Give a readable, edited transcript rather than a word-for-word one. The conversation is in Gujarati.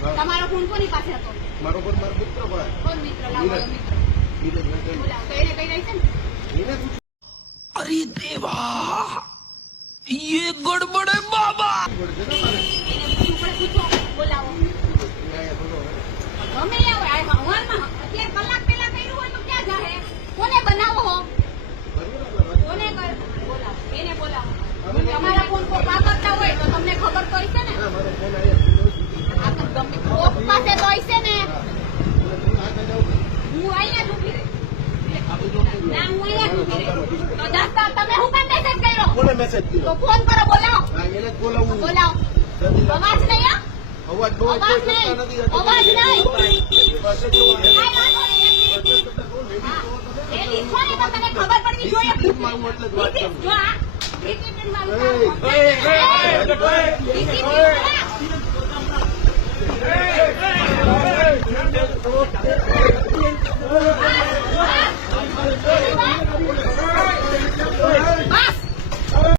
તમારો ફોન કોની પાસે હતો? મારો ફોન મારો મિત્ર પાસે. કોણ મિત્ર? લાવો મિત્ર. બોલાવો. તો એને કઈ રહી છે ને? એને પૂછો. अरे देवा ये गड़बड़ है बाबा। એને પૂછવું પડે, પૂછો. બોલાવો. ગમે આવો. આ હવારમાં અત્યારે કલાક પહેલા કર્યું હોય તો ક્યાં જાહે? કોને બનાવો હો? કોને કર? બોલાવો. એને બોલાવો. તમારા ફોન પર વાપરતા હોય તો તમને ખબર તો હશે ને? મારો ફોન આવ્યો. આ તો ગમે કોક પાસે તો હશે ને. હું અહીંયા જ ઊભી રહી. ના, હું અહીંયા જ ઊભી રહી. તો દસ્તા તમે હું કામ મેસેજ કર્યો? કોને મેસેજ તો કર્યો? ફોન કરો. બોલાવો. હા, એને જ બોલાવું. બોલાવો. અવાજ નહીં હા? અવાજ બહુ અવાજ નહીં. અવાજ નહીં. પાસે જોવા કાંઈ વાંધો નહીં. હા. લેડીઝ છો ને તો તને ખબર પડવી જોઈએ. માં હું એટલે જ વાત કરું. જો આ ડિસિપ્લિન વાળું એ, કામ. ડિસિપ્લિન વાળા.